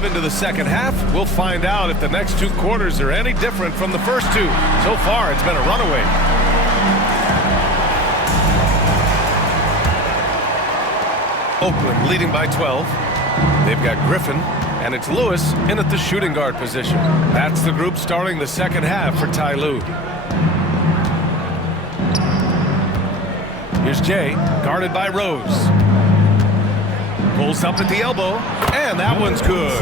5 into the second half. We'll find out if the next 2 quarters are any different from the first 2. So far, it's been a runaway. Oakland leading by 12. They've got Griffin, and it's Lewis in at the shooting guard position. That's the group starting the second half for Ty Lue. Here's Jay, guarded by Rose. Pulls up at the elbow, and that one's good.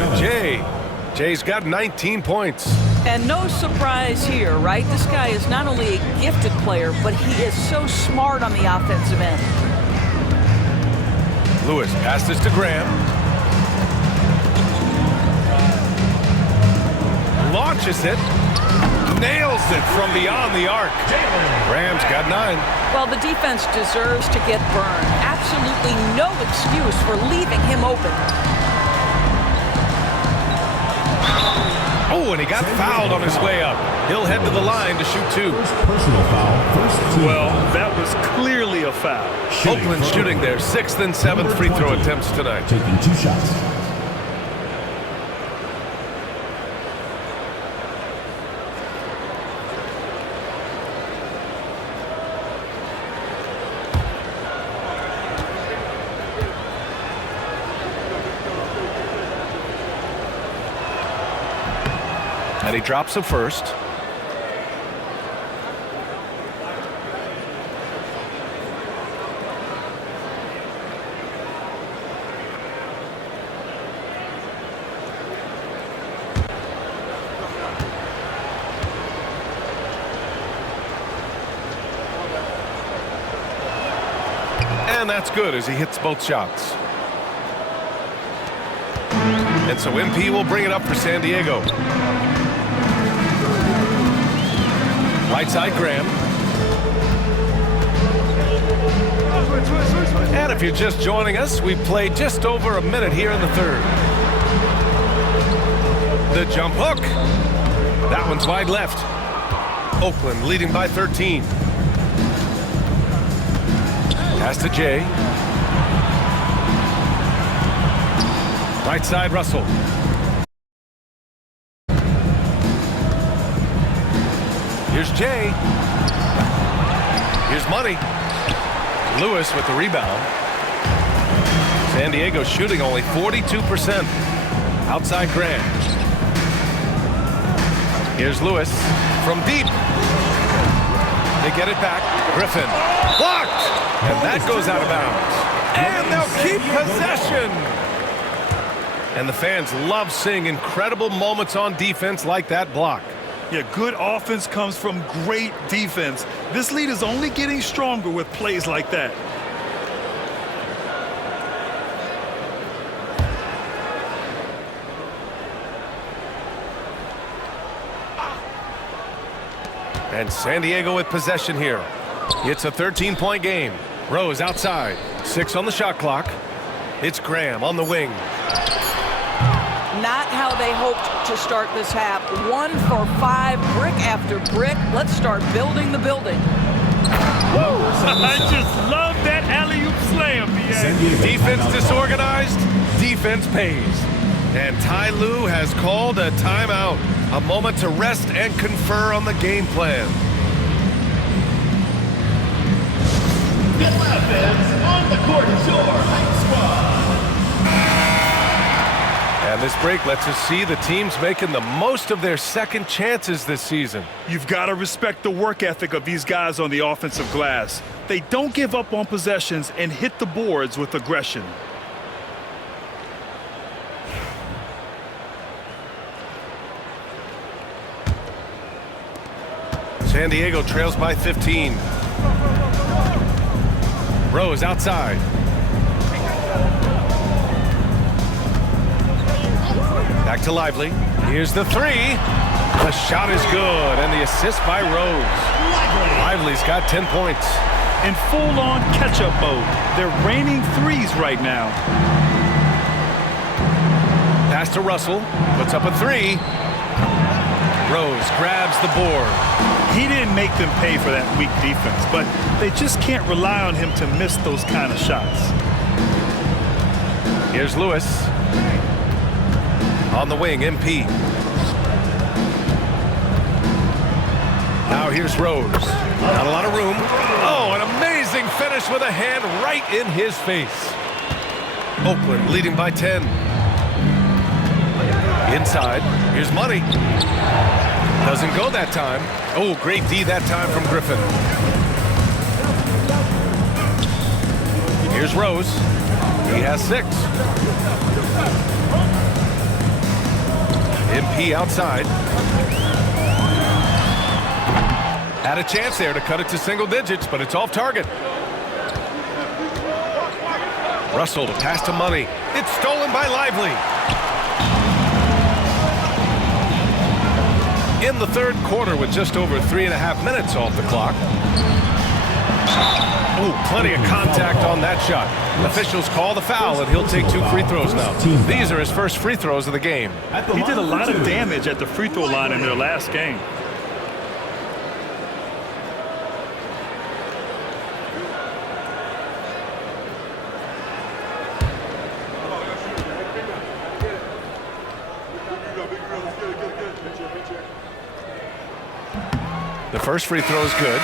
Jay's got 19 points. And no surprise here, right? This guy is not only a gifted player, but he is so smart on the offensive end. Lewis passes to Graham. Launches it. Nails it from beyond the arc. Graham's got 9. Well, the defense deserves to get burned. Absolutely no excuse for leaving him open. Oh, and he got fouled on his way up. He'll head to the line to shoot 2. Personal foul. Well, that was clearly a foul. Oakland shooting their 6th and 7th free throw attempts tonight. Taking 2 shots. And he drops a first. And that's good as he hits both shots. And so MP will bring it up for San Diego. Right side, Graham. And if you're just joining us, we've played just over a minute here in the third. The jump hook. That one's wide left. Oakland leading by 13. Pass to Jay. Right side, Russell. Here's Jay. Here's Money. Lewis with the rebound. San Diego shooting only 42%. Outside Graham. Here's Lewis from deep. They get it back. Griffin. Blocked! And that goes out of bounds. And they'll keep possession. And the fans love seeing incredible moments on defense like that block. Yeah, good offense comes from great defense. This lead is only getting stronger with plays like that. And San Diego with possession here. It's a 13-point game. Rose outside. 6 on the shot clock. It's Graham on the wing. Not how they hoped to start this half. 1 for 5, brick after brick. Let's start building the building. I just love that alley-oop slam, Defense disorganized, defense pays. And Ty Lue has called a timeout. A moment to rest and confer on the game plan. On the court is your Heights squad. And this break lets us see the teams making the most of their second chances this season. You've got to respect the work ethic of these guys on the offensive glass. They don't give up on possessions and hit the boards with aggression. San Diego trails by 15. Rose outside. Back to Lively. Here's the 3. The shot is good, and the assist by Rose. Lively's got 10 points. In full-on catch-up mode. They're raining threes right now. Pass to Russell. Puts up a 3. Rose grabs the board. He didn't make them pay for that weak defense, but they just can't rely on him to miss those kind of shots. Here's Lewis. On the wing, MP. Now here's Rose. Not a lot of room. Oh, an amazing finish with a hand right in his face. Oakland leading by 10. Inside. Here's Money. Doesn't go that time. Oh, great D that time from Griffin. Here's Rose. He has 6. MP outside. Had a chance there to cut it to single digits, but it's off target. Russell to pass to Money. It's stolen by Lively. In the third quarter with just over 3.5 minutes off the clock. Oh, plenty of contact on that shot. Officials call the foul, and he'll take 2 free throws now. These are his first free throws of the game. He did a lot of damage at the free throw line in their last game. The first free throw is good.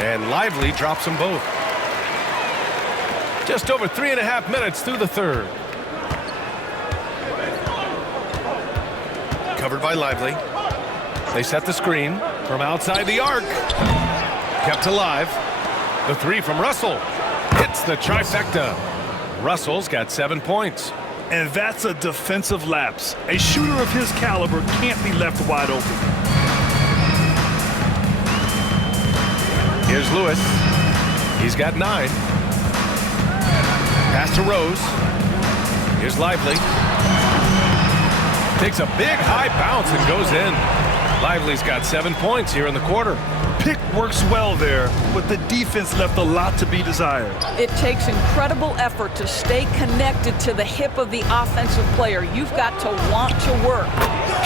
And Lively drops them both. Just over 3.5 minutes through the third. Covered by Lively. They set the screen from outside the arc. Kept alive. The 3 from Russell. Hits the trifecta. Russell's got 7 points. And that's a defensive lapse. A shooter of his caliber can't be left wide open. Here's Lewis. He's got 9. Pass to Rose. Here's Lively. Takes a big high bounce and goes in. Lively's got 7 points here in the quarter. Pick works well there, but the defense left a lot to be desired. It takes incredible effort to stay connected to the hip of the offensive player. You've got to want to work.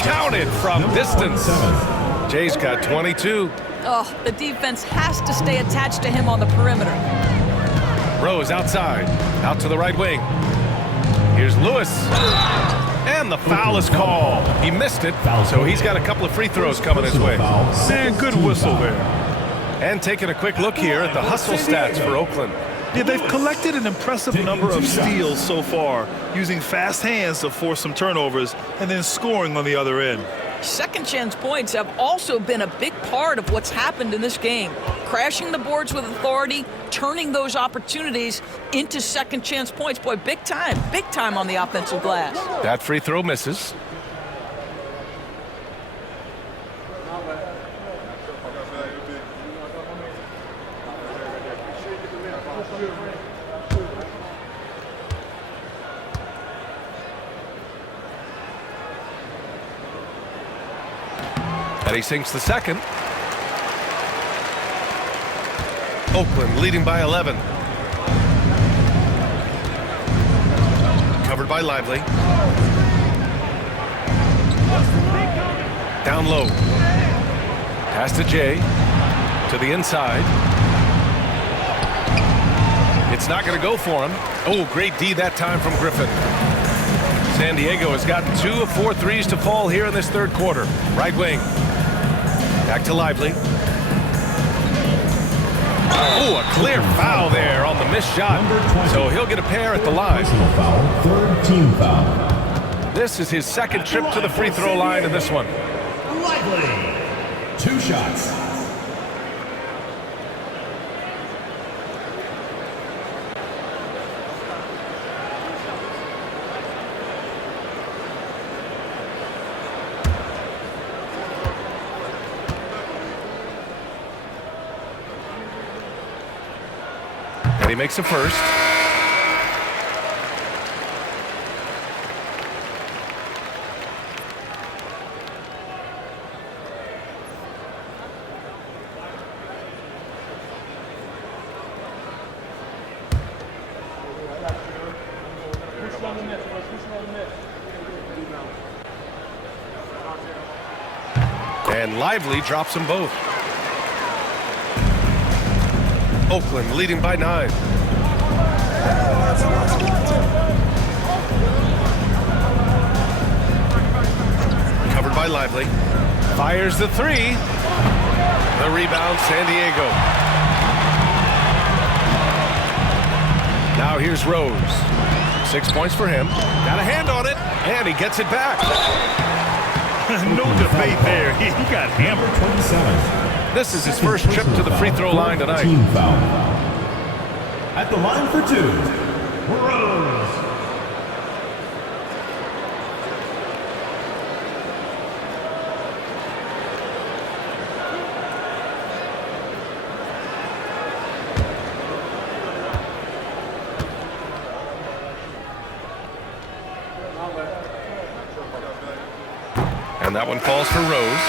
Counted from distance. Jay's got 22. Oh, the defense has to stay attached to him on the perimeter. Rose outside. Out to the right wing. Here's Lewis. And the foul is called. He missed it, so he's got a couple of free throws coming his way. Man, good whistle there. And taking a quick look here at the hustle stats for Oakland. Yeah, they've collected an impressive number of steals so far, using fast hands to force some turnovers and then scoring on the other end. Second chance points have also been a big part of what's happened in this game. Crashing the boards with authority, turning those opportunities into second chance points. Boy, big time on the offensive glass. That free throw misses. And he sinks the second. Oakland leading by 11. Covered by Lively. Down low. Pass to Jay. To the inside. It's not going to go for him. Oh, great D that time from Griffin. San Diego has gotten 2 of 4 threes to fall here in this third quarter. Right wing. Back to Lively. Oh, a clear foul there on the missed shot. So he'll get a pair at the line. Third team foul. This is his second trip to the free throw line in this one. Lively. 2 shots. And he makes a first. And Lively drops them both. Oakland leading by 9. Covered by Lively. Fires the 3. The rebound, San Diego. Now here's Rose. 6 points for him. Got a hand on it, and he gets it back. No debate there. He got hammered. 27. This is his first trip to the free throw line tonight. Team foul. At the line for 2, Rose. And that one falls for Rose.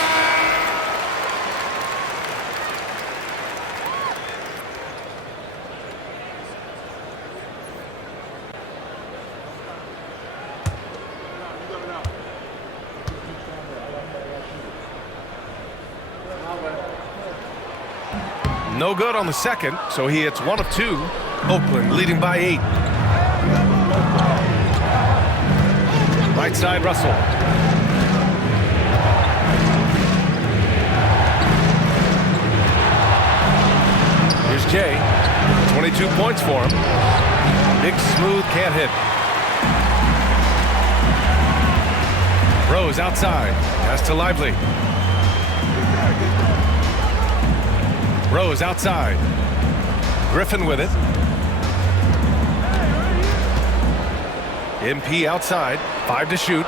No good on the second, so he hits 1 of 2. Oakland leading by 8. Right side, Russell. Here's Jay. 22 points for him. Big smooth, can't hit. Rose outside. Pass to Lively. Rose outside. Griffin with it. MP outside. 5 to shoot.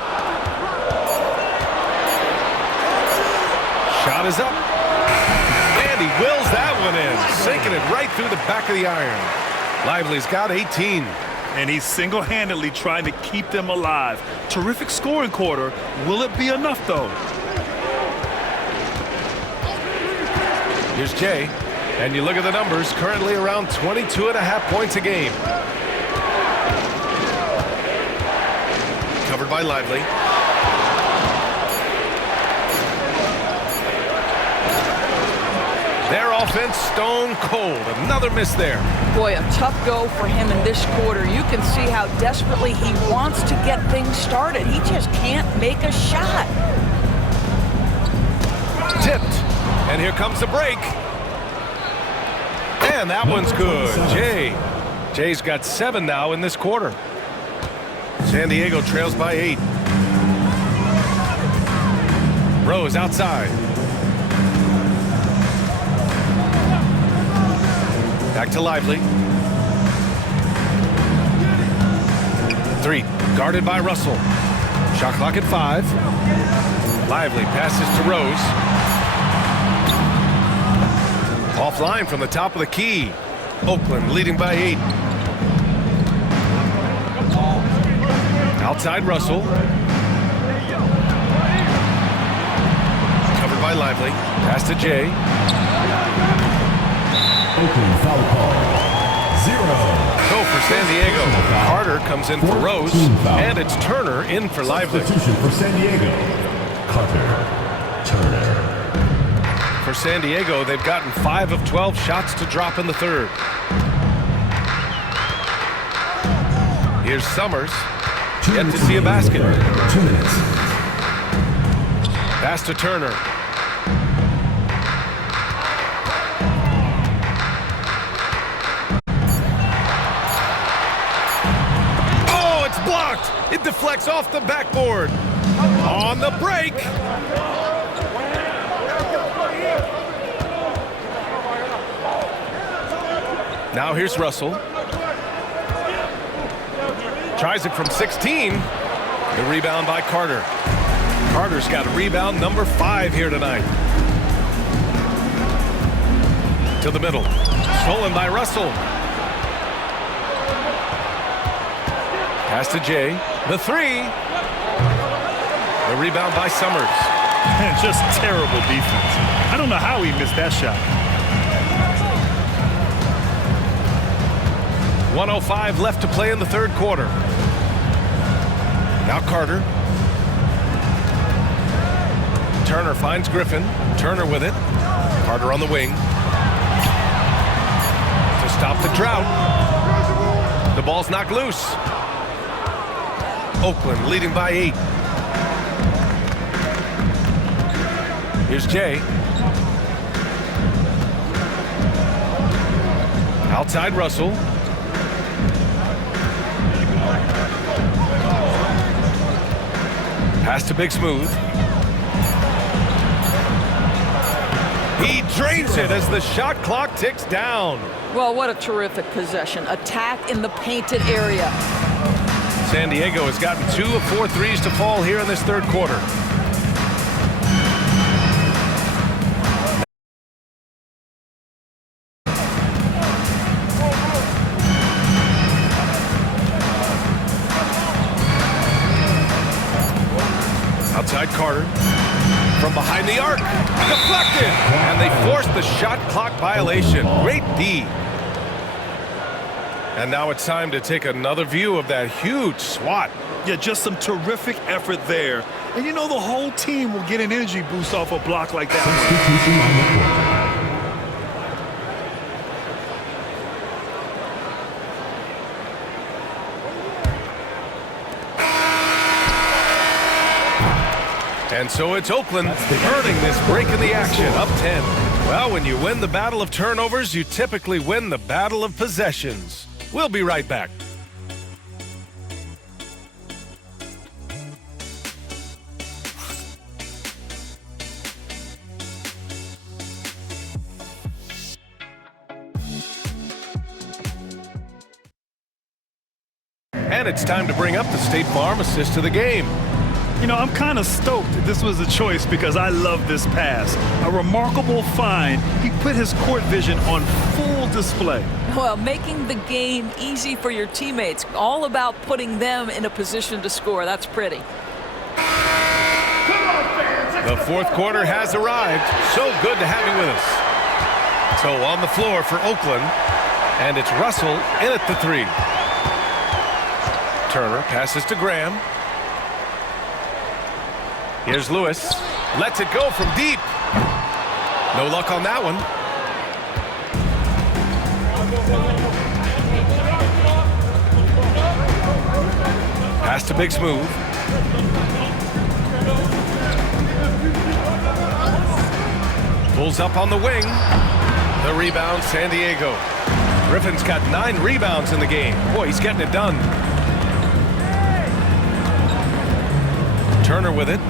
Shot is up. And he wills that one in. Sinking it right through the back of the iron. Lively's got 18. And he's single-handedly trying to keep them alive. Terrific scoring quarter. Will it be enough, though? Here's Jay. And you look at the numbers, currently around 22.5 points a game. Covered by Lively. Their offense stone cold. Another miss there. Boy, a tough go for him in this quarter. You can see how desperately he wants to get things started. He just can't make a shot. Tipped. And here comes the break. And that one's good. Jay's got 7 now in this quarter. San Diego trails by 8. Rose outside. Back to Lively. 3. Guarded by Russell. Shot clock at 5. Lively passes to Rose. Offline from the top of the key. Oakland leading by 8. Outside Russell. Covered by Lively. Pass to Jay. Oakland foul call. 0. Go for San Diego. Carter comes in for Rose. And it's Turner in for Lively. Substitution for San Diego. Carter. Turner. For San Diego, they've gotten 5 of 12 shots to drop in the third. Here's Summers. Yet to see a basket. 2 minutes. Pass to Turner. Oh, it's blocked. It deflects off the backboard. On the break. Now here's Russell. Tries it from 16. The rebound by Carter. Carter's got rebound number 5 here tonight. To the middle. Stolen by Russell. Pass to Jay. The 3. The rebound by Summers. Just terrible defense. I don't know how he missed that shot. 1:05 left to play in the third quarter. Now Carter. Turner finds Griffin. Turner with it. Carter on the wing. To stop the drought. The ball's knocked loose. Oakland leading by 8. Here's Jay. Outside Russell. Pass to Big Smooth. He drains it as the shot clock ticks down. Well, what a terrific possession. Attack in the painted area. San Diego has gotten 2 of 4 threes to fall here in this third quarter. Outside Carter. From behind the arc. Deflected. And they forced the shot clock violation. Great D. And now it's time to take another view of that huge swat. Yeah, just some terrific effort there. And you know the whole team will get an energy boost off a block like that. And so it's Oakland earning this break in the action, up 10. Well, when you win the battle of turnovers, you typically win the battle of possessions. We'll be right back. And it's time to bring up the State Farm assist of the game. You know, I'm kind of stoked that this was a choice because I love this pass. A remarkable find. He put his court vision on full display. Well, making the game easy for your teammates. All about putting them in a position to score. That's pretty. The fourth quarter has arrived. So good to have you with us. So on the floor for Oakland, and it's Russell in at the 3. Turner passes to Graham. Here's Lewis. Lets it go from deep. No luck on that one. Pass to Big Smooth. Pulls up on the wing. The rebound, San Diego. Griffin's got 9 rebounds in the game. Boy, he's getting it done. Turner with it.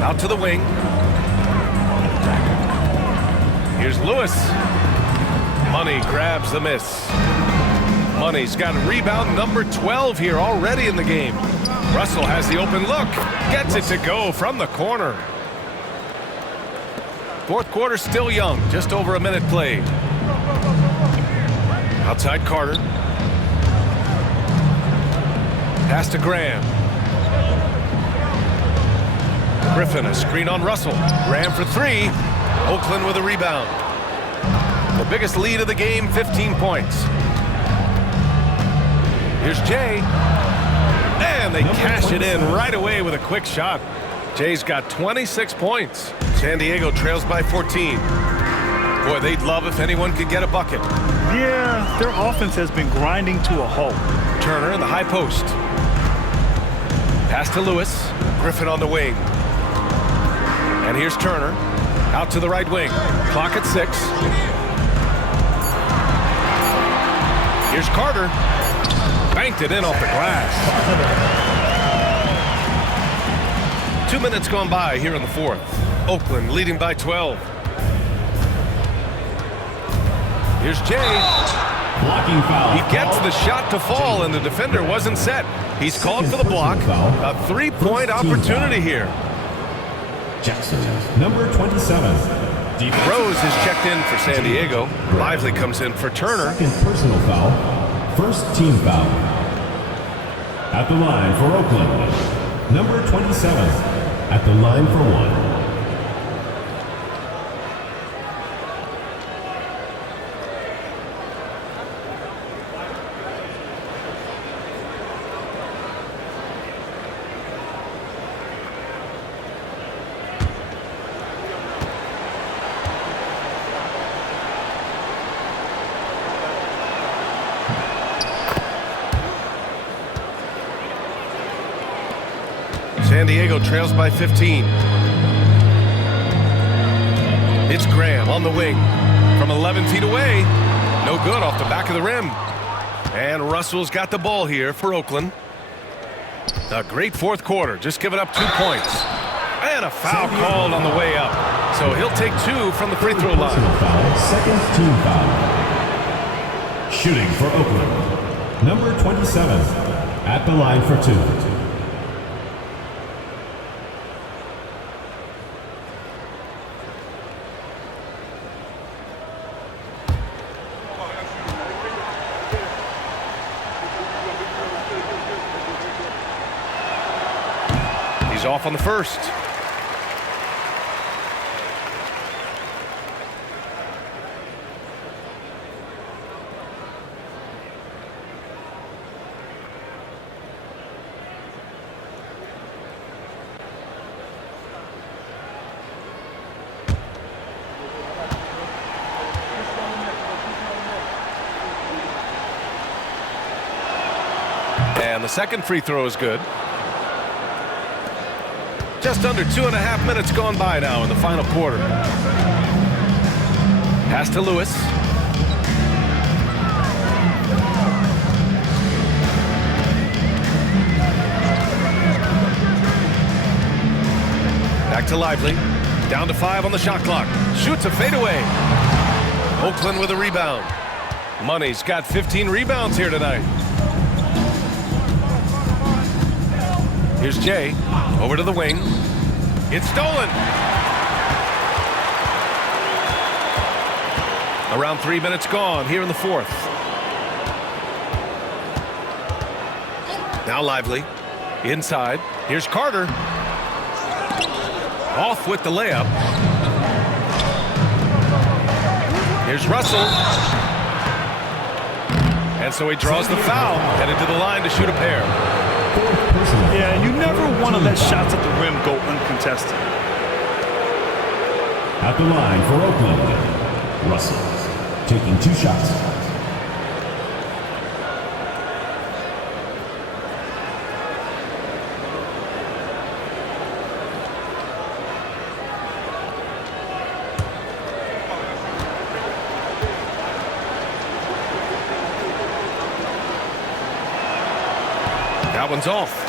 Out to the wing. Here's Lewis. Money grabs the miss. Money's got rebound number 12 here already in the game. Russell has the open look. Gets it to go from the corner. Fourth quarter still young. Just over a minute played. Outside Carter. Pass to Graham. Griffin, a screen on Russell. Graham for 3. Oakland with a rebound. The biggest lead of the game, 15 points. Here's Jay. And they cash it in right away with a quick shot. Jay's got 26 points. San Diego trails by 14. Boy, they'd love if anyone could get a bucket. Yeah, their offense has been grinding to a halt. Turner in the high post. Pass to Lewis. Griffin on the wing. And here's Turner. Out to the right wing. Clock at 6. Here's Carter. Banked it in off the glass. 2 minutes gone by here in the fourth. Oakland leading by 12. Here's Jay. Blocking foul. He gets the shot to fall, and the defender wasn't set. He's called for the block. A 3-point opportunity here. Jackson, number 27. Rose is checked in for San Diego. Lively comes in for Turner. Second personal foul. First team foul. At the line for Oakland, number 27. At the line for 1. San Diego trails by 15. It's Graham on the wing. From 11 feet away. No good off the back of the rim. And Russell's got the ball here for Oakland. A great fourth quarter. Just giving up 2 points. And a foul called on the way up. So he'll take 2 from the free throw line. Foul, second team foul. Shooting for Oakland. Number 27 at the line for 2. He's off on the first. And the second free throw is good. Just under 2.5 minutes gone by now in the final quarter. Pass to Lewis. Back to Lively. Down to 5 on the shot clock. Shoots a fadeaway. Oakland with a rebound. Money's got 15 rebounds here tonight. Here's Jay. Over to the wing. It's stolen. Around 3 minutes gone here in the fourth. Now Lively. Inside. Here's Carter. Off with the layup. Here's Russell. And so he draws the foul. Headed to the line to shoot a pair. Yeah, you never want to let shots at the rim go uncontested. At the line for Oakland, Russell taking 2 shots. That one's off.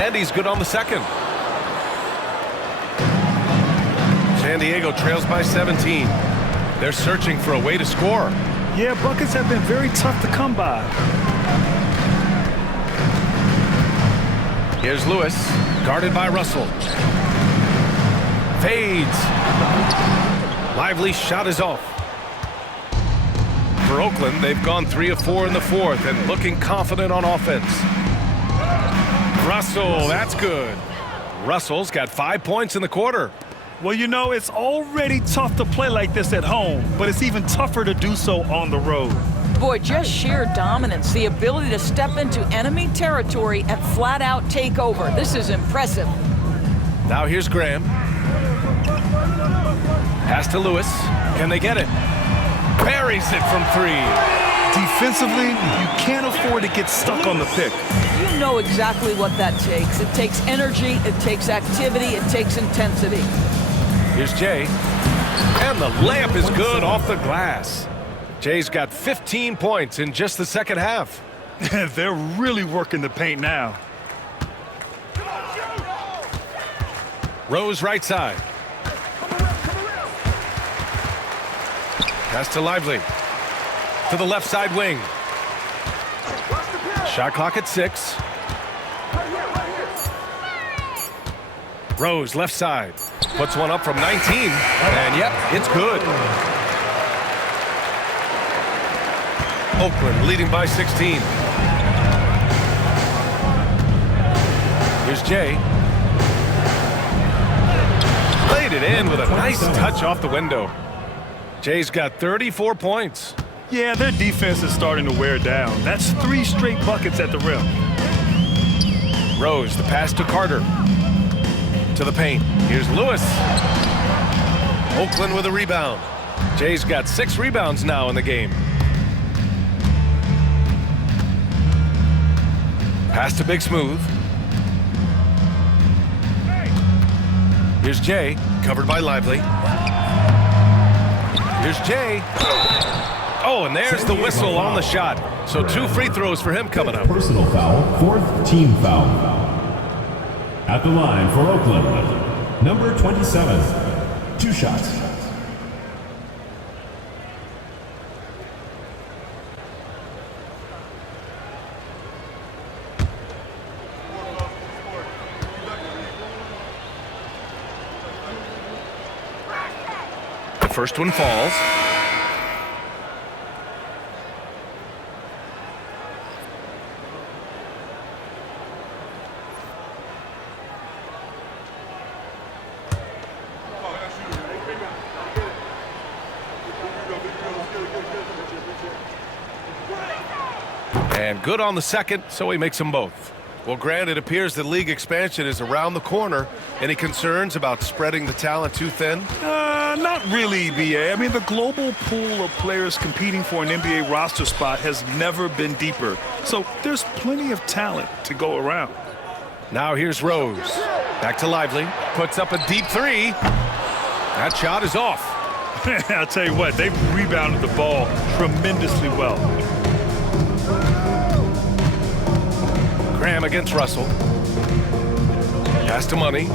And he's good on the second. San Diego trails by 17. They're searching for a way to score. Yeah, buckets have been very tough to come by. Here's Lewis, guarded by Russell. Fades. Lively shot is off. For Oakland, they've gone 3 of 4 in the fourth and looking confident on offense. Russell, that's good. Russell's got 5 points in the quarter. Well, you know, it's already tough to play like this at home, but it's even tougher to do so on the road. Boy, just sheer dominance, the ability to step into enemy territory and flat out take over. This is impressive. Now here's Graham. Pass to Lewis. Can they get it? Buries it from 3. Defensively, you can't afford to get stuck on the pick. You know exactly what that takes. It takes energy, it takes activity, it takes intensity. Here's Jay. And the layup is good off the glass. Jay's got 15 points in just the second half. They're really working the paint now. Rose right side. Pass to Lively. To the left side wing. Shot clock at 6. Rose left side. Puts one up from 19. And yep, it's good. Oakland leading by 16. Here's Jay. Laid it in with a nice touch off the window. Jay's got 34 points. Yeah, their defense is starting to wear down. That's 3 straight buckets at the rim. Rose, the pass to Carter. To the paint. Here's Lewis. Oakland with a rebound. Jay's got 6 rebounds now in the game. Pass to Big Smooth. Here's Jay, covered by Lively. Here's Jay. Oh, and there's the whistle on the shot. So 2 free throws for him coming up. Personal foul, 4th team foul. At the line for Oakland, number 27. 2 shots. The first one falls. And good on the second, so he makes them both. Well, Grant, it appears that league expansion is around the corner. Any concerns about spreading the talent too thin? Not really, BA. I mean, the global pool of players competing for an NBA roster spot has never been deeper. So there's plenty of talent to go around. Now here's Rose. Back to Lively. Puts up a deep 3. That shot is off. I'll tell you what, they've rebounded the ball tremendously well. Graham against Russell. Pass to Money.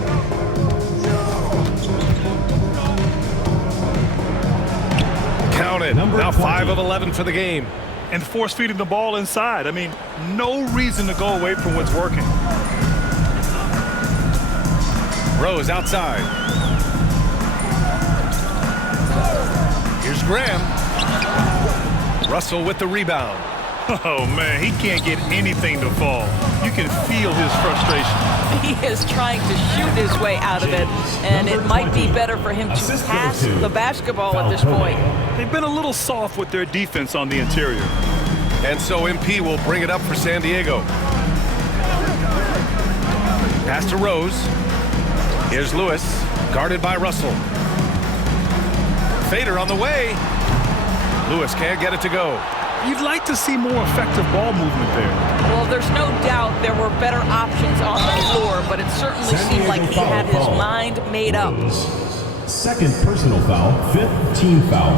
Counted. Now 5 of 11 for the game. And force feeding the ball inside. I mean, no reason to go away from what's working. Rose outside. Here's Graham. Russell with the rebound. Oh, man, he can't get anything to fall. You can feel his frustration. He is trying to shoot his way out of it, and it might be better for him to pass the basketball at this point. They've been a little soft with their defense on the interior. And so MP will bring it up for San Diego. Pass to Rose. Here's Lewis, guarded by Russell. Fader on the way. Lewis can't get it to go. You'd like to see more effective ball movement there. Well, there's no doubt there were better options on the floor, but it certainly seemed like he had his mind made up. 2nd personal foul, 5th team foul.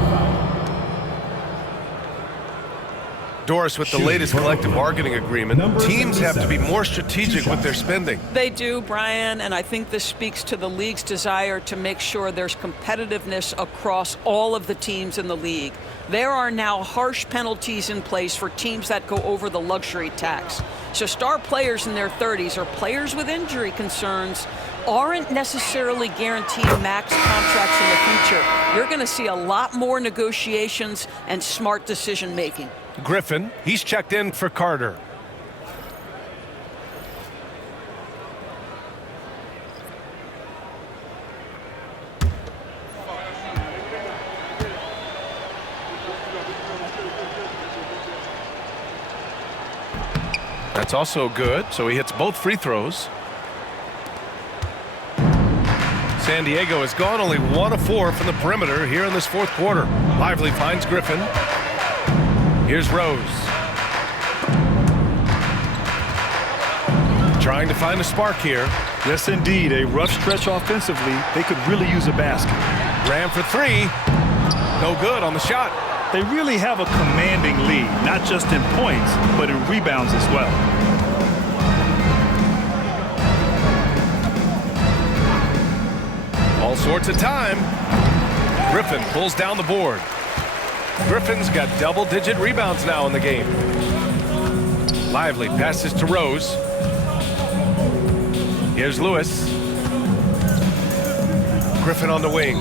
Doris, with the latest collective bargaining agreement, teams have to be more strategic with their spending. They do, Brian, and I think this speaks to the league's desire to make sure there's competitiveness across all of the teams in the league. There are now harsh penalties in place for teams that go over the luxury tax. So star players in their 30s or players with injury concerns aren't necessarily guaranteed max contracts in the future. You're going to see a lot more negotiations and smart decision making. Griffin, he's checked in for Carter. That's also good, so he hits both free throws. San Diego has gone only 1 of 4 from the perimeter here in this 4th quarter. Lively finds Griffin. Here's Rose. Trying to find a spark here. Yes, indeed. A rough stretch offensively. They could really use a basket. Ram for 3. No good on the shot. They really have a commanding lead, not just in points, but in rebounds as well. All sorts of time. Griffin pulls down the board. Griffin's got double-digit rebounds now in the game. Lively passes to Rose. Here's Lewis. Griffin on the wing.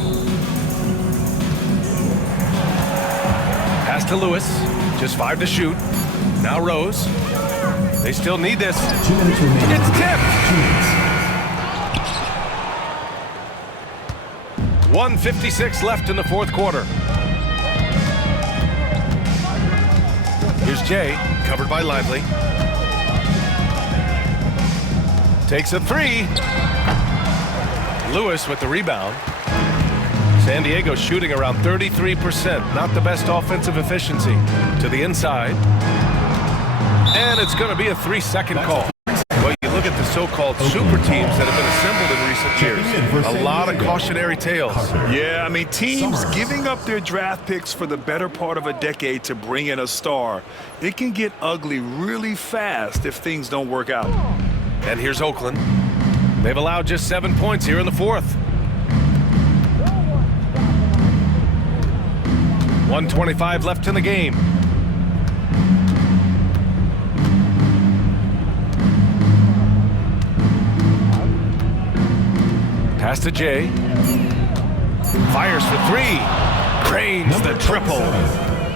Pass to Lewis. Just 5 to shoot. Now Rose. They still need this. 2 minutes remaining. It's tipped. 2 minutes. 1:56 left in the 4th quarter. Jay, covered by Lively. Takes a three. Lewis with the rebound. San Diego shooting around 33%. Not the best offensive efficiency. To the inside. And it's going to be a 3-second call. Well, you look at the so-called super teams that have been assembled in recent years. A lot of cautionary tales. Yeah, I mean, teams giving up their draft picks for the better part of a decade to bring in a star. It can get ugly really fast if things don't work out. And here's Oakland. They've allowed just 7 points here in the fourth. 1:25 left in the game. Pass to Jay. Fires for three. Cranes the triple.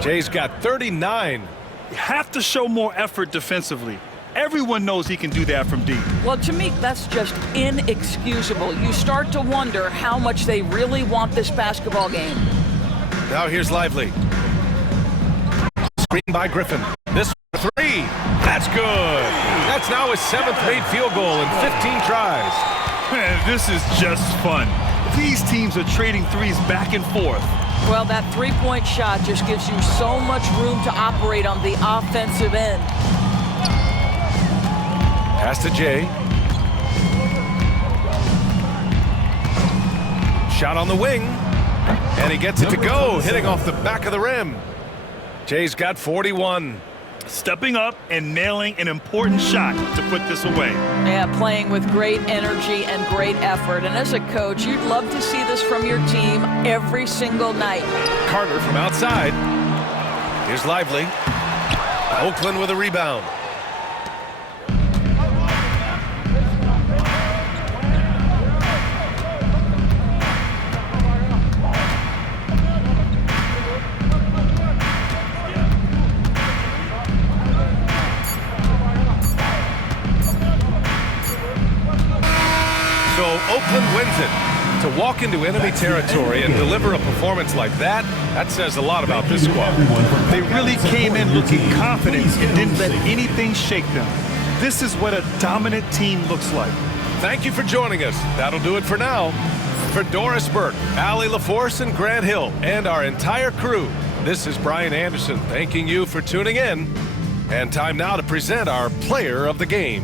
Jay's got 39. You have to show more effort defensively. Everyone knows he can do that from deep. Well, to me, that's just inexcusable. You start to wonder how much they really want this basketball game. Now here's Lively. Screen by Griffin. This three. That's good. That's now his 7th made field goal in 15 tries. Man, this is just fun. These teams are trading threes back and forth. Well, that three-point shot just gives you so much room to operate on the offensive end. Pass to Jay. Shot on the wing. And he gets it to go, hitting off the back of the rim. Jay's got 41. Stepping up and nailing an important shot to put this away. Yeah, playing with great energy and great effort. And as a coach, you'd love to see this from your team every single night. Carter from outside. Here's Lively. Oakland with a rebound. So Oakland wins it. To walk into enemy territory and deliver a performance like that, that says a lot about this squad. They really came in looking confident and didn't let anything shake them. This is what a dominant team looks like. Thank you for joining us. That'll do it for now. For Doris Burke, Allie LaForce, and Grant Hill, and our entire crew, this is Brian Anderson thanking you for tuning in. And time now to present our player of the game.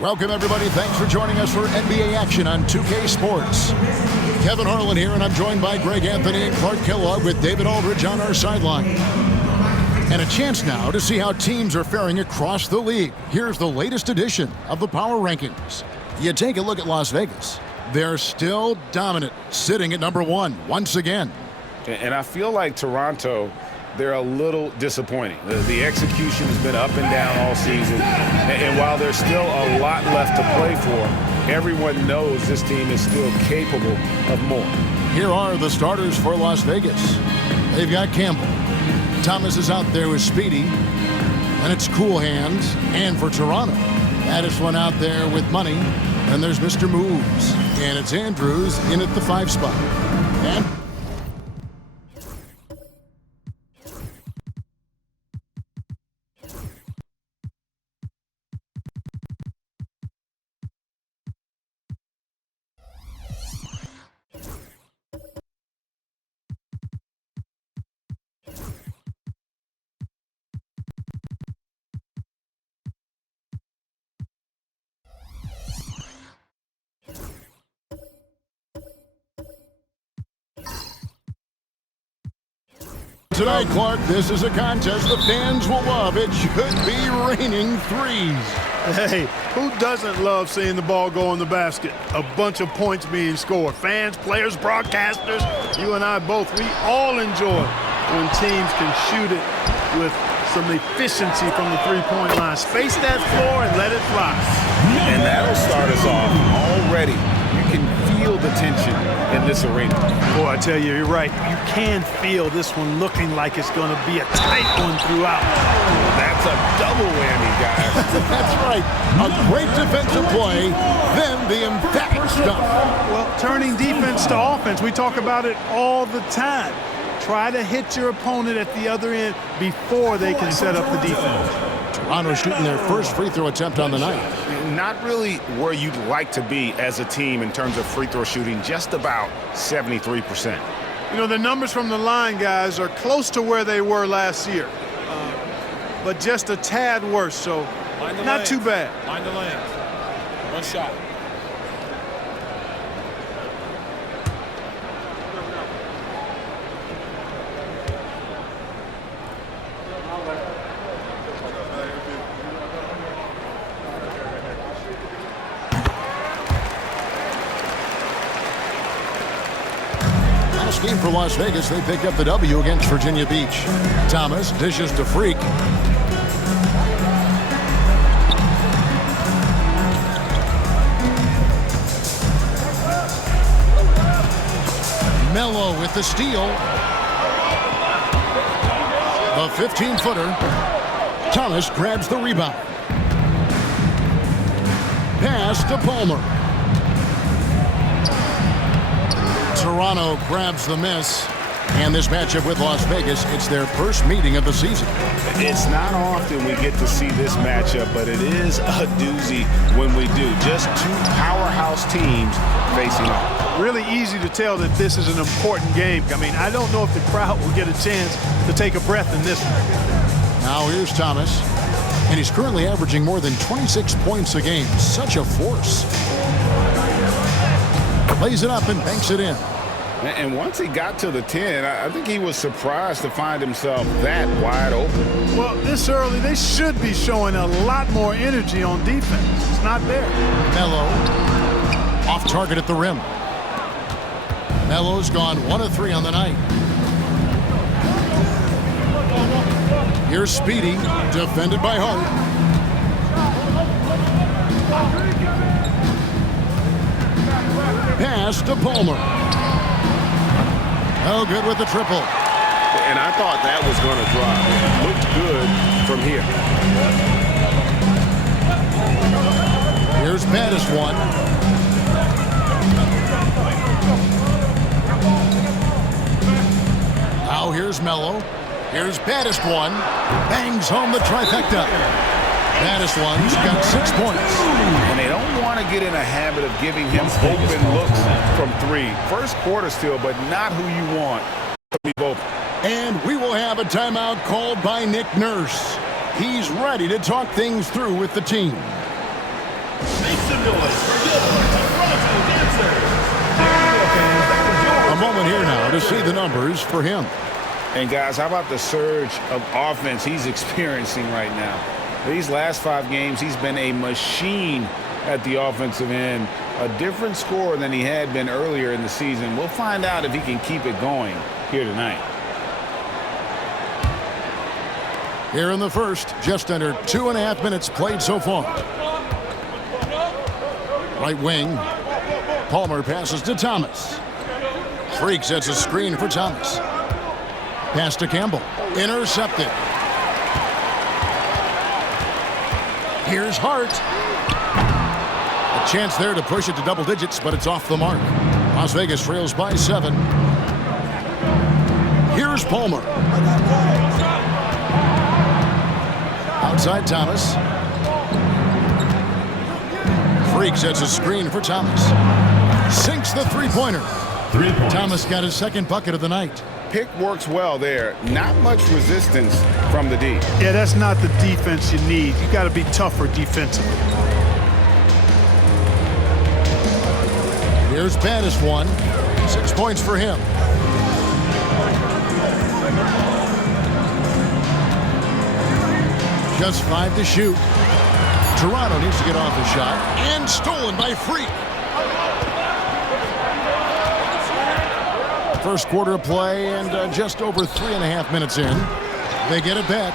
Welcome, everybody. Thanks for joining us for NBA action on 2K Sports. Kevin Harlan here, and I'm joined by Greg Anthony and Clark Kellogg with David Aldridge on our sideline. And a chance now to see how teams are faring across the league. Here's the latest edition of the Power Rankings. You take a look at Las Vegas. They're still dominant, sitting at number 1 once again. And I feel like Toronto, they're a little disappointing. The execution has been up and down all season. And while there's still a lot left to play for, everyone knows this team is still capable of more. Here are the starters for Las Vegas. They've got Campbell. Thomas is out there with Speedy. And it's Cool Hands. And for Toronto, Addison out there with Money. And there's Mr. Moves. And it's Andrews in at the 5 spot. And tonight, Clark, this is a contest the fans will love. It should be raining threes. Hey, who doesn't love seeing the ball go in the basket? A bunch of points being scored. Fans, players, broadcasters, you and I both, we all enjoy when teams can shoot it with some efficiency from the three-point line. Space that floor and let it fly. And that'll start us off already. You can feel the tension in this arena. Boy, I tell you, you're right. You can feel this one looking like it's going to be a tight one throughout. That's a double whammy, guys. That's right. A great defensive play, then the emphatic stuff. Well, turning defense to offense, we talk about it all the time. Try to hit your opponent at the other end before they can set up the defense. Toronto shooting their first free throw attempt on the night. Not really where you'd like to be as a team in terms of free throw shooting, just about 73%. You know, the numbers from the line, guys, are close to where they were last year, but just a tad worse, so not too bad. Line the lane. One shot. Game for Las Vegas, they picked up the W against Virginia Beach. Thomas dishes to Freak. Mello with the steal. The 15-footer. Thomas grabs the rebound. Pass to Palmer. Toronto grabs the miss. And this matchup with Las Vegas, it's their first meeting of the season. It's not often we get to see this matchup, but it is a doozy when we do. Just two powerhouse teams facing off. Really easy to tell that this is an important game. I mean, I don't know if the crowd will get a chance to take a breath in this one. Now here's Thomas. And he's currently averaging more than 26 points a game. Such a force. Lays it up and banks it in. And once he got to the 10, I think he was surprised to find himself that wide open. Well, this early, they should be showing a lot more energy on defense. It's not there. Mello off target at the rim. Mello's gone 1 of 3 on the night. Here's Speedy, defended by Hart. Pass to Palmer. Oh, good with the triple. And I thought that was going to drop. It looked good from here. Here's Baddest one. Now here's Mello. Here's Baddest one. Bangs home the trifecta. Baddest one's got 6 points. And they don't want to get in a habit of giving him open looks from 3. First quarter still, but not who you want to be open. And we will have a timeout called by Nick Nurse. He's ready to talk things through with the team. noise for your Toronto Dancers. A moment here now to see the numbers for him. And guys, how about the surge of offense he's experiencing right now? These last 5 games, he's been a machine at the offensive end. A different scorer than he had been earlier in the season. We'll find out if he can keep it going here tonight. Here in the first, just under 2.5 minutes played so far. Right wing, Palmer passes to Thomas. Freak sets a screen for Thomas. Pass to Campbell. Intercepted. Here's Hart. A chance there to push it to double digits, but it's off the mark. Las Vegas trails by 7. Here's Palmer. Outside Thomas. Freak sets a screen for Thomas. Sinks the three-pointer. 3 points. Thomas got his second bucket of the night. Pick works well there. Not much resistance from the D. Yeah, that's not the defense you need. You got to be tougher defensively. Here's Baddest one. 6 points for him. Just 5 to shoot. Toronto needs to get off the shot. And stolen by Freak. First quarter of play and just over 3.5 minutes in. They get it back.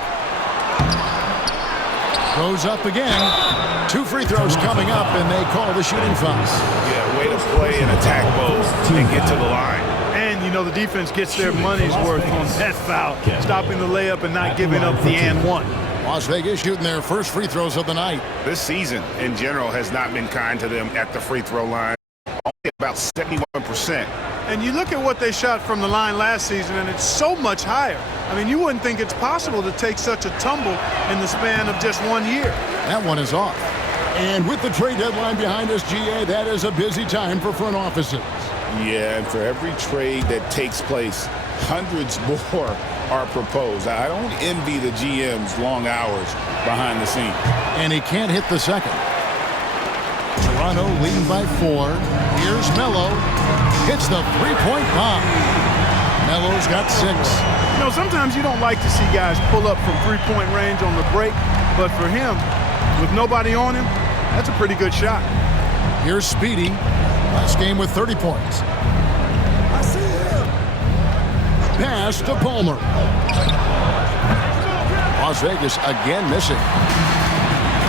Goes up again. 2 free throws coming up, and they call the shooting foul. Yeah, way to play and attack both and get to the line. And, you know, the defense gets their money's worth on that foul, stopping the layup and not giving up the and one. Las Vegas shooting their first free throws of the night. This season, in general, has not been kind to them at the free throw line. Only about 71%. And you look at what they shot from the line last season, and it's so much higher. I mean, you wouldn't think it's possible to take such a tumble in the span of just 1 year. That one is off. And with the trade deadline behind us, GA, that is a busy time for front offices. Yeah, and for every trade that takes place, hundreds more are proposed. I don't envy the GM's long hours behind the scenes. And he can't hit the second. Toronto leading by 4. Here's Melo. Hits the three-point bomb. Melo's got 6. You know, sometimes you don't like to see guys pull up from three-point range on the break, but for him, with nobody on him, that's a pretty good shot. Here's Speedy. Last game with 30 points. I see him. Pass to Palmer. Las Vegas again missing.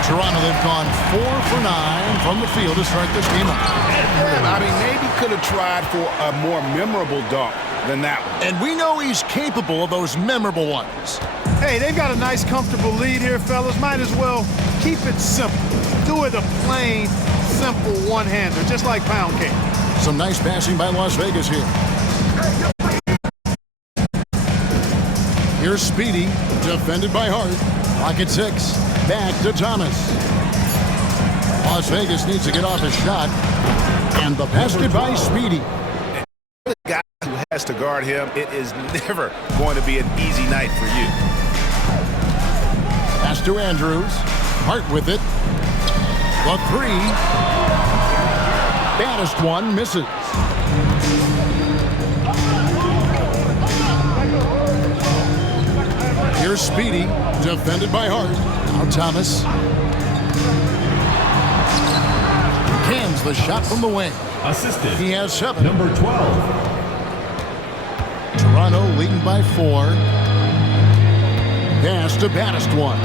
Toronto, they've gone 4 for 9 from the field to start this game off. I mean, maybe could have tried for a more memorable dunk than that one. And we know he's capable of those memorable ones. Hey, they've got a nice, comfortable lead here, fellas. Might as well keep it simple. Do it a plain, simple one-hander, just like pound cake. Some nice passing by Las Vegas here. Here's Speedy, defended by Hart. Pocket 6, back to Thomas. Las Vegas needs to get off his shot. And the basket by Speedy. The guy who has to guard him, it is never going to be an easy night for you. Pass to Andrews. Hart with it. The 3. Baddest one misses. Here's Speedy, defended by Hart. Now Thomas. Cans the shot from the wing. Assisted. He has 7. Number 12. Toronto leading by 4. Pass to baddest one.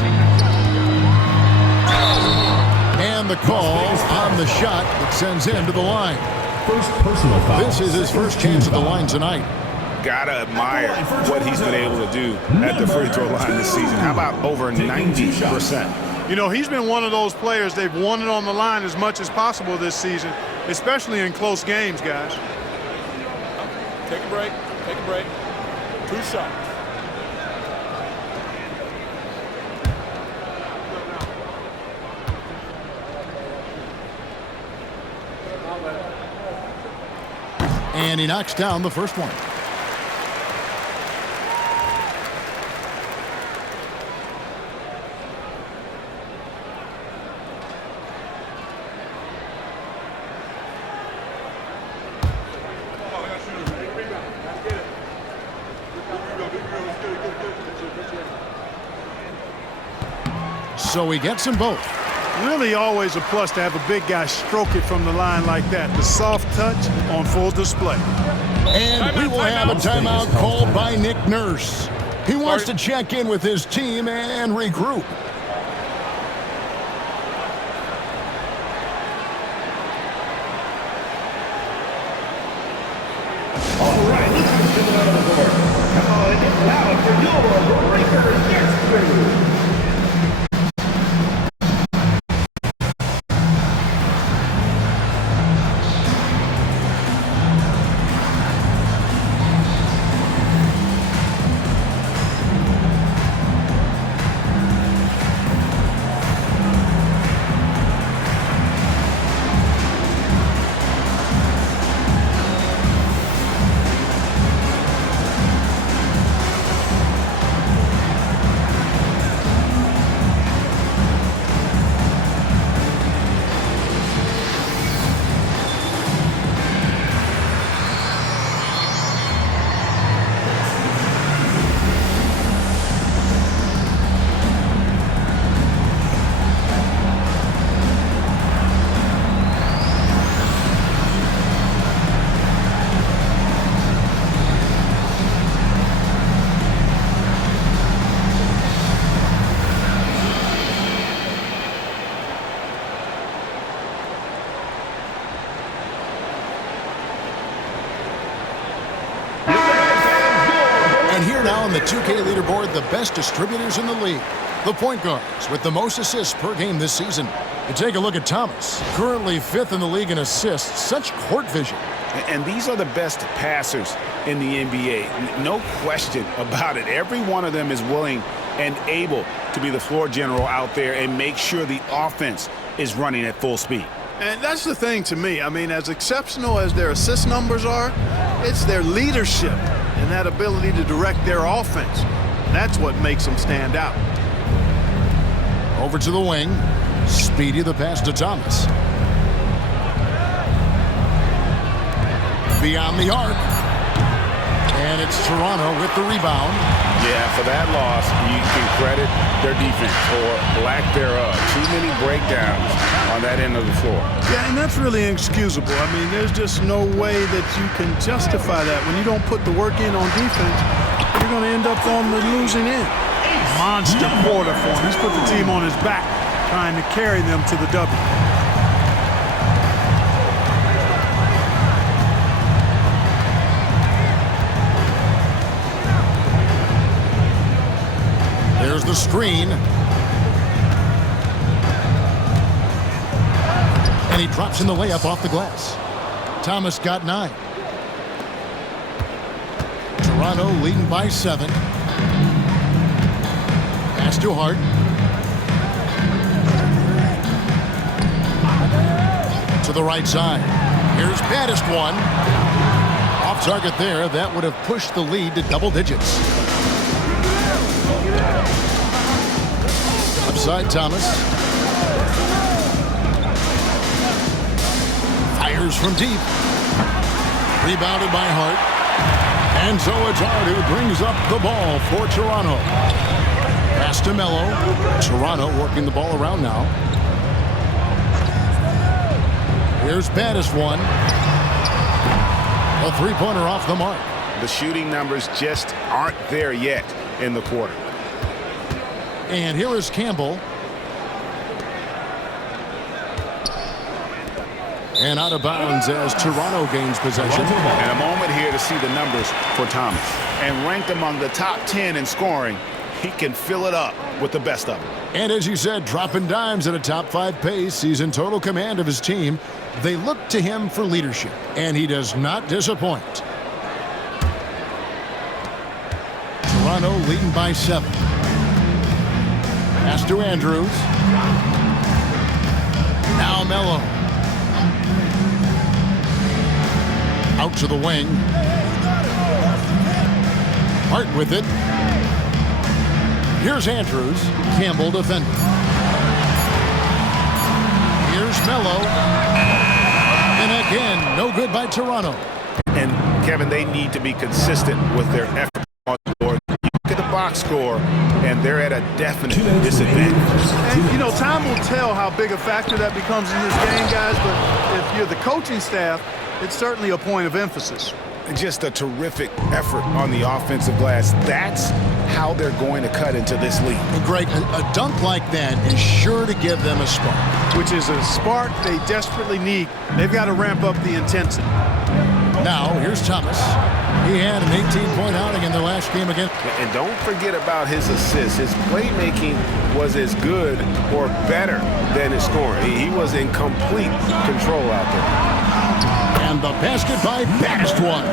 And the call on the shot that sends him to the line. First personal foul. This is his first chance at the line tonight. Gotta admire what he's been able to do at the free throw line this season. How about over 90%? You know, he's been one of those players, they've won it on the line as much as possible this season, especially in close games, guys. Take a break. Take a break. 2 shots. And he knocks down the first one. So he gets them both. Really always a plus to have a big guy stroke it from the line like that. The soft touch on full display. And we will have a timeout called by Nick Nurse. He wants to check in with his team and regroup. All right, let's get out of the court. Come on, it's loud for your Breakers Dance Crew. On the 2K leaderboard, the best distributors in the league. The point guards with the most assists per game this season. And take a look at Thomas, currently 5th in the league in assists. Such court vision. And these are the best passers in the NBA. No question about it. Every one of them is willing and able to be the floor general out there and make sure the offense is running at full speed. And that's the thing to me. I mean, as exceptional as their assist numbers are, it's their leadership and that ability to direct their offense. That's what makes them stand out. Over to the wing. Speedy the pass to Thomas. Beyond the arc. And it's Toronto with the rebound. Yeah, for that loss, you can credit their defense or lack thereof. Too many breakdowns on that end of the floor. Yeah, and that's really inexcusable. I mean, there's just no way that you can justify that. When you don't put the work in on defense, you're going to end up on the losing end. Monster quarter for him. He's put the team on his back, trying to carry them to the W. There's the screen. And he drops in the layup off the glass. Thomas got 9. Toronto leading by 7. Pass to Hart. To the right side. Here's baddest one. Off target there. That would have pushed the lead to double digits. Upside Thomas. Fires from deep. Rebounded by Hart. And so it's Hart who brings up the ball for Toronto. Pass to Melo. Toronto working the ball around now. Here's baddest one. A three-pointer off the mark. The shooting numbers just aren't there yet in the quarter. And here is Campbell. And out of bounds as Toronto gains possession. And a moment here to see the numbers for Thomas. And ranked among the top 10 in scoring, he can fill it up with the best of them. And as you said, dropping dimes at a top 5 pace. He's in total command of his team. They look to him for leadership, and he does not disappoint. Toronto leading by 7. Pass to Andrews. Now Melo. Out to the wing. Hart with it. Here's Andrews. Campbell defending. Here's Melo. And again, no good by Toronto. And Kevin, they need to be consistent with their effort on the board. You look at the box score, and they're at a definite disadvantage. And, you know, time will tell how big a factor that becomes in this game, guys, but if you're the coaching staff, it's certainly a point of emphasis. Just a terrific effort on the offensive glass. That's how they're going to cut into this lead. And Greg, a dunk like that is sure to give them a spark. Which is a spark they desperately need. They've got to ramp up the intensity. Now, here's Thomas. He had an 18-point outing in their last game against. And don't forget about his assists. His playmaking was as good or better than his scoring. He was in complete control out there. And the basket by Battistwan.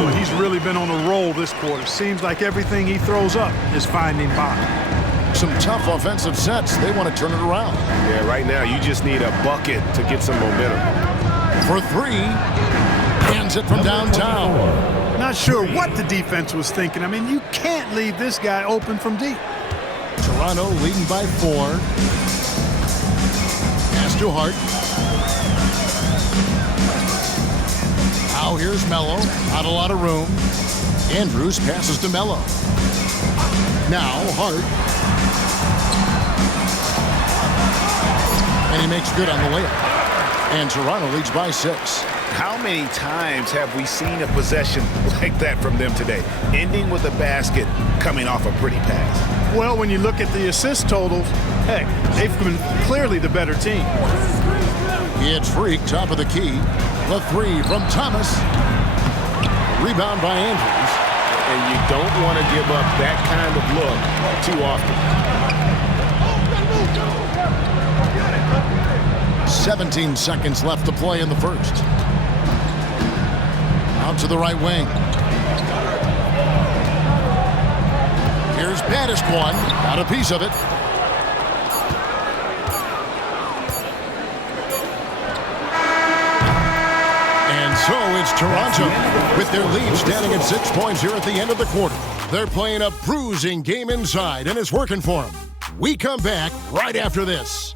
Boy, he's really been on a roll this quarter. Seems like everything he throws up is finding bottom. Some tough offensive sets. They want to turn it around. Yeah, right now you just need a bucket to get some momentum. For three. Hands it from downtown. Not sure what the defense was thinking. I mean, you can't leave this guy open from deep. Toronto leading by 4. Pass to Hart. Now here's Mello. Not a lot of room. Andrews passes to Mello. Now Hart. And he makes good on the layup. And Toronto leads by 6. How many times have we seen a possession like that from them today? Ending with a basket, coming off a pretty pass. Well, when you look at the assist totals, heck, they've been clearly the better team. It's Freak, top of the key. The three from Thomas. Rebound by Andrews. And you don't want to give up that kind of look too often. 17 seconds left to play in the first. Out to the right wing. Here's Battistwan. Got a piece of it. And so it's Toronto with their lead standing at 6 points here at the end of the quarter. They're playing a bruising game inside, and it's working for them. We come back right after this.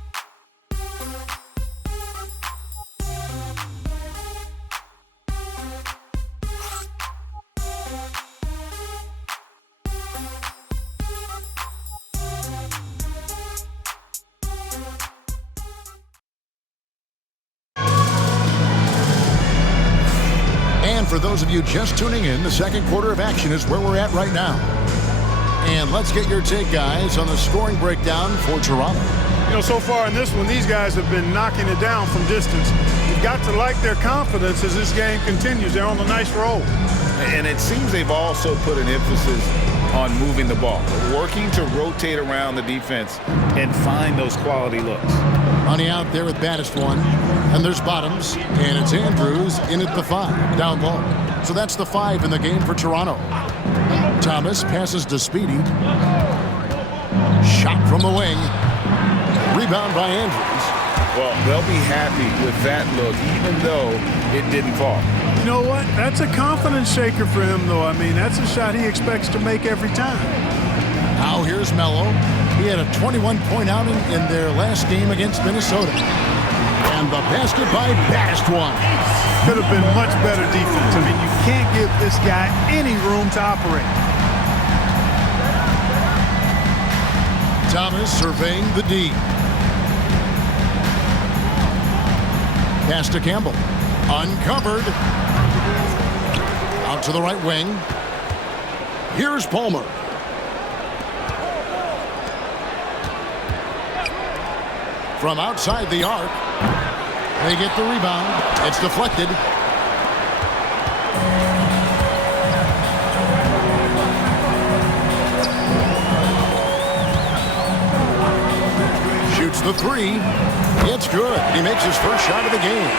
For those of you just tuning in, the second quarter of action is where we're at right now. And let's get your take, guys, on the scoring breakdown for Toronto. You know, so far in this one, these guys have been knocking it down from distance. You've got to like their confidence as this game continues. They're on a nice roll. And it seems they've also put an emphasis on moving the ball, working to rotate around the defense and find those quality looks. Money out there with Battistwan. And there's Bottoms, and it's Andrews in at the 5, down low. So that's the 5 in the game for Toronto. Thomas passes to Speedy. Shot from the wing. Rebound by Andrews. Well, they'll be happy with that look, even though it didn't fall. You know what? That's a confidence shaker for him, though. I mean, that's a shot he expects to make every time. Now here's Mello. He had a 21-point outing in their last game against Minnesota. And the basket by Battistwan. Could have been much better defense. I mean, you can't give this guy any room to operate. Thomas surveying the D. Pass to Campbell. Uncovered. Out to the right wing. Here's Palmer. From outside the arc. They get the rebound. It's deflected. Shoots the 3. It's good. He makes his first shot of the game.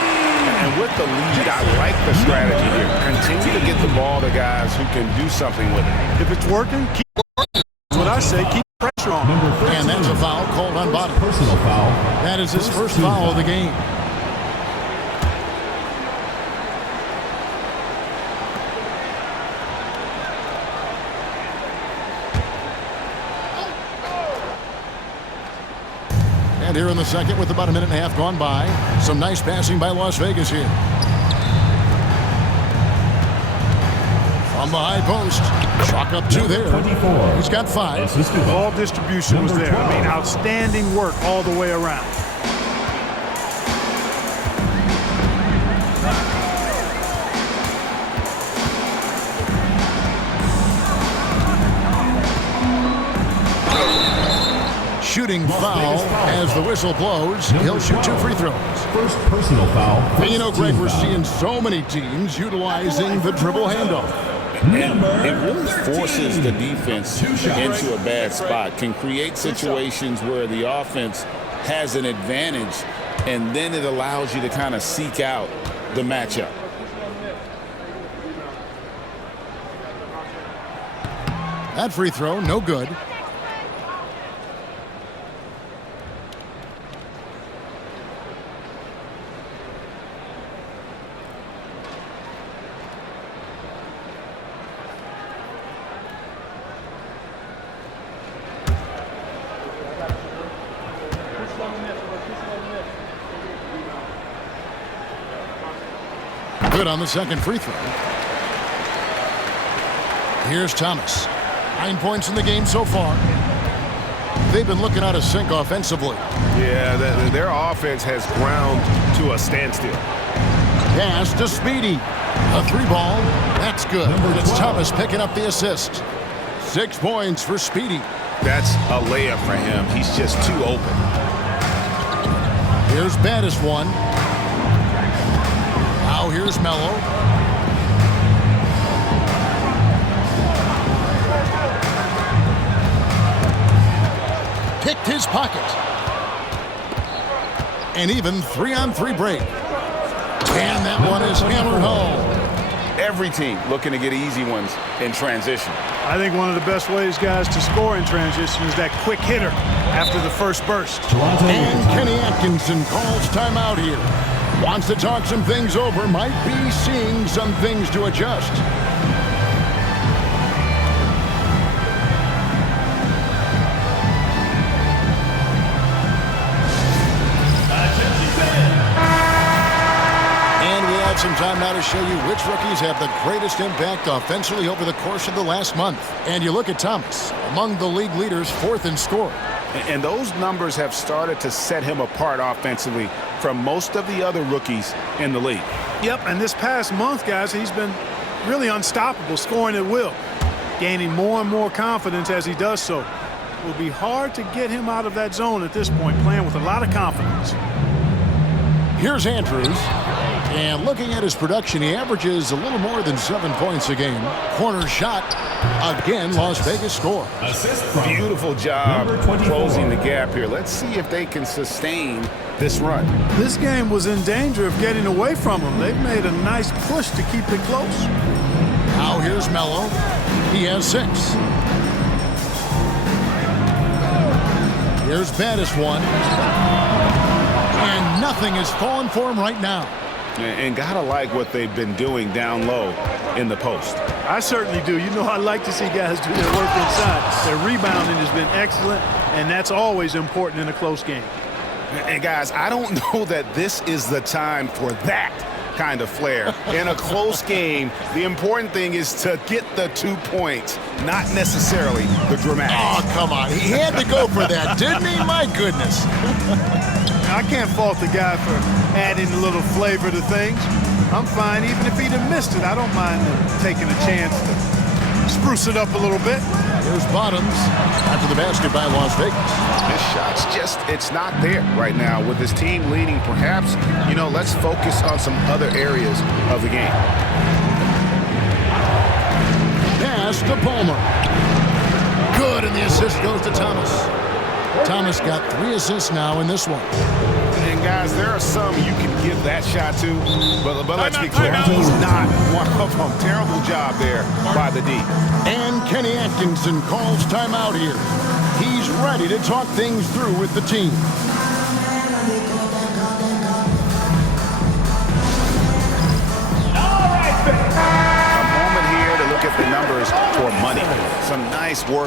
And with the lead, I like the strategy here. Continue to get the ball to guys who can do something with it. If it's working, keep working. That's what I say. Keep pressure on. And that's a foul called on Bottom. Personal foul. That is his first foul of the game. And here in the second with about a minute and a half gone by. Some nice passing by Las Vegas here. On the high post. Chalk up 2 there. 24. He's got 5. Assistant Ball distribution was Number there. I 12. mean, outstanding work all the way around. Shooting foul as the whistle blows. He'll shoot 2 free throws. First personal foul. And you know, First Greg, team we're foul. seeing so many teams utilizing the dribble handoff. And it really forces the defense into a bad spot, can create situations where the offense has an advantage, and then it allows you to kind of seek out the matchup. That free throw, no good. Good on the second free throw. Here's Thomas. 9 points in the game so far. They've been looking out of sync offensively. Yeah, their offense has ground to a standstill. Pass to Speedy. A 3-ball. That's good. Number It's 12. Thomas picking up the assist. 6 points for Speedy. That's a layup for him. He's just too open. Here's Baddest one. Now here's Mello. Picked his pocket. And even 3-on-3 break. And that one is hammered home. Every team looking to get easy ones in transition. I think one of the best ways, guys, to score in transition is that quick hitter after the first burst. Toronto. And Kenny Atkinson calls timeout here. Wants to talk some things over. Might be seeing some things to adjust. And we have some time now to show you which rookies have the greatest impact offensively over the course of the last month. And you look at Thomas, among the league leaders, 4th in scoring. And those numbers have started to set him apart offensively from most of the other rookies in the league. Yep, and this past month, guys, he's been really unstoppable, scoring at will, gaining more and more confidence as he does so. It will be hard to get him out of that zone at this point, playing with a lot of confidence. Here's Andrews. And looking at his production, he averages a little more than 7 points a game. Corner shot. Again, Las Vegas score. Assist from Beautiful job Number 24. closing the gap here. Let's see if they can sustain this run. This game was in danger of getting away from him. They've made a nice push to keep it close. Now here's Mello. He has 6. Here's Baddest one. And nothing is falling for him right now. And gotta like what they've been doing down low in the post. I certainly do. You know, I like to see guys do their work inside. Their rebounding has been excellent, and that's always important in a close game. And guys, I don't know that this is the time for that kind of flair. In a close game, the important thing is to get the 2 points, not necessarily the dramatic. Oh, come on. He had to go for that, didn't he? My goodness. I can't fault the guy for adding a little flavor to things. I'm fine. Even if he'd have missed it, I don't mind taking a chance to spruce it up a little bit. Here's Bottoms after the basket by Las Vegas. This shot's just, it's not there right now. With his team leading, perhaps, you know, let's focus on some other areas of the game. Pass to Palmer. Good, and the assist goes to Thomas. Thomas got 3 assists now in this one. And guys, there are some you can give that shot to, but let's be clear, he's not one of them. Terrible job there by the D. And Kenny Atkinson calls timeout here. He's ready to talk things through with the team. A moment here to look at the numbers for money. Some nice work